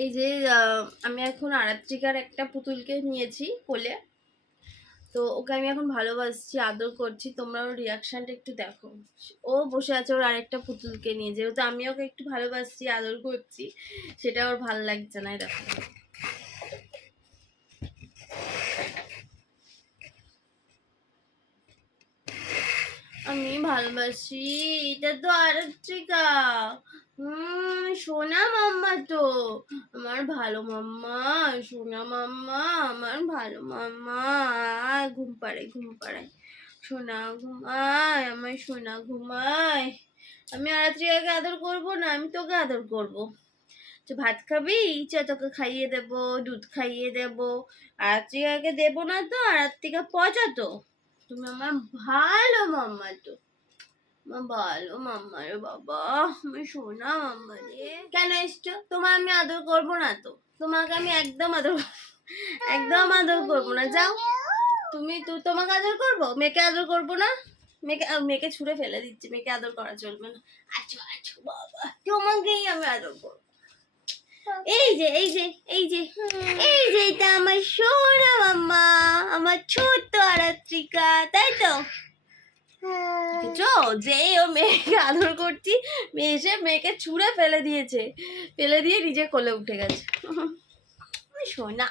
এই যে আমি এখন আরাত্রিকার একটা পুতুলকে নিয়েছি কোলে, তো ওকে আমি এখন ভালোবাসছি, আদর করছি। তোমরা ওর রিয়াকশনটা একটু দেখো। ও বসে আছে ওর আরেকটা পুতুলকে নিয়ে, যেহেতু আমি ওকে একটু ভালোবাসছি, আদর করছি, সেটা ওর ভালো লাগছে না। দেখো, আমি ভালোবাসি, এটা তো আরাত্রিকা। সোনা মাম্মা তো, আমার ভালো মাম্মা, সোনা মাম্মা, আমার ভালো মাম্মা। ঘুম পাড়ায়, ঘুম পাড়ায়, সোনা ঘুমায়, আমার সোনা ঘুমায়। আমি আরাত্রিকাকে আদর করবো না, আমি তোকে আদর করবো। তো ভাত খাবি, চা তোকে খাইয়ে দেবো, দুধ খাইয়ে দেবো। আরাত্রিকাকে দেবো না তো, আরাত্রিকা পচা তো। তুমি আমার ভালো মাম্মা তো, আমার ভালো মাম্মা রে বাবা, আমার সোনা মাম্মা রে। কেন এসছো? তোমার আমি আদর করবো না তো, তোমাকে আমি একদম আদর একদম আদর করবো না। যাও তুমি, তোমাকে আদর করবো, মেয়েকে আদর করবো না। মেয়েকে ছুঁড়ে ফেলে দিচ্ছি, মেয়েকে আদর করা চলবে না। আচ্ছা আচ্ছা বাবা, তোমাকেই আমি আদর করবো। এই যে এই যে এই যে এই যে, এটা আমার সোনা মাম্মা, আমার ছোট্ট আরাত্রিকা, তাই তো? যে ও মেয়েকে আদর করছি, মেয়ে এসে মেয়েকে ছুঁড়ে ফেলে দিয়েছে, ফেলে দিয়ে নিজে কোলে উঠে গেছে। সোনা।